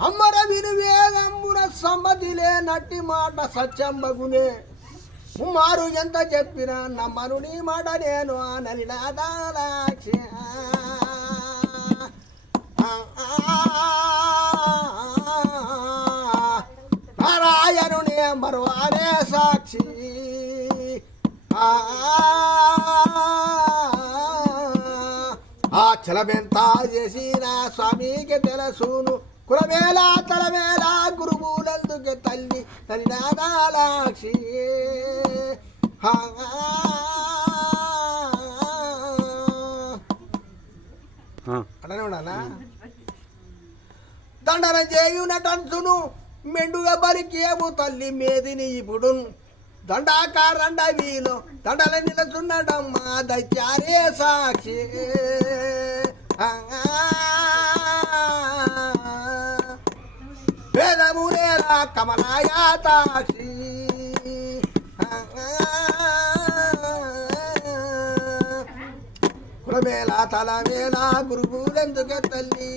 అమ్మర విను వేగంబున సమ్మతిలే నట్టి మాట సత్యంబగునే మారు ఎంత చెప్పినా నమ్మను నీ మాట నేను అనని నాదాలాక్షి నారాయణుని మరువానే సాక్షి ఆ చలమెంత చేసిన స్వామికి తెలుసును కులమేళ తలమేళ గురువులందుకే తల్లి తల్లి నాదాలాక్షి అట్లానే ఉండాలా దండన చేయునటంచును మెండుగా బలికేము తల్లి మేదిని ఇప్పుడు దండాకారండ వీలు దండల నిలుచున్నడమ్మా దైత్యారే సాక్షి వేదమునేరా కమలాయాతాక్షి కులమేళ తలమేళ గురువులెందుకే తల్లి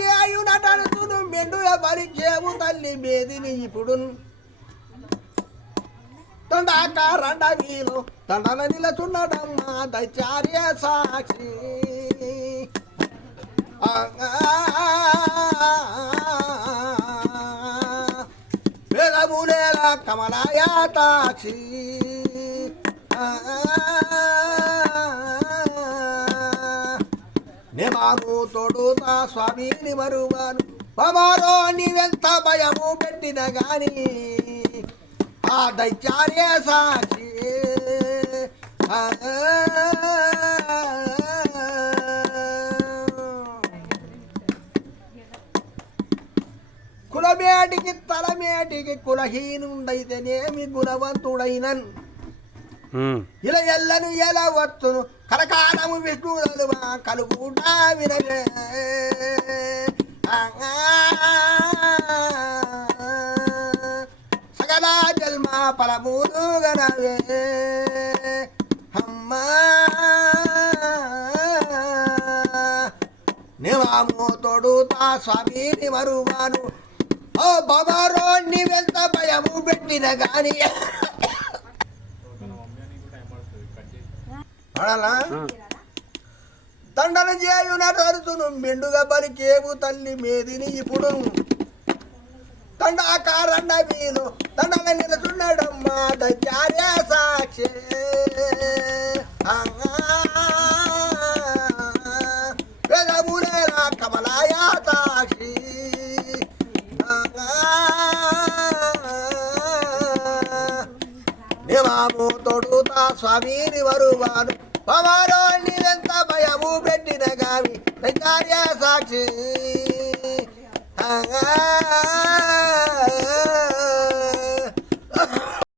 చేయునటనుతును మెండుగా బలికేము తల్లి మేదిని ఇప్పుడు దండాకారండ వీలు దండల నిలుచున్నడమ్మా దైత్యారే సాక్షి వేదమునేల కమలాయాతాక్షి నేమాను తోడుతా స్వామిని మరువాను పమారో నీవెంత భయము పెట్టిన గాని ఆ దైత్యారే సాక్షి కులమేటికి తలమేటికి కులహీనుండైతేనేమి గుణవంతుడైనన్ ఇలా ఎల్లను ఎలా వత్తును కలకాలము విష్ణువులువా కలుగుటా వినవే సకల జన్మ ఫలములు గనవే అమ్మా నివాము తోడుతా స్వామిని మరువాను ఓ బాబారో నీవెంత భయము పెట్టిన గాని దండన చేయున తరుతును మెండుగా బలికేము తల్లి మేదిని ఇప్పుడు దండాకారన్న వీలు దండల నిలుచున్నాడమ్మా దైత్యారే సాక్షి వేదమునేరా కమలాయాతాక్షి నివాము తోడుతా స్వామిని వరువాను పవారో నీవెంత భయము పెట్టిన గావి దైత్యారే సాక్షి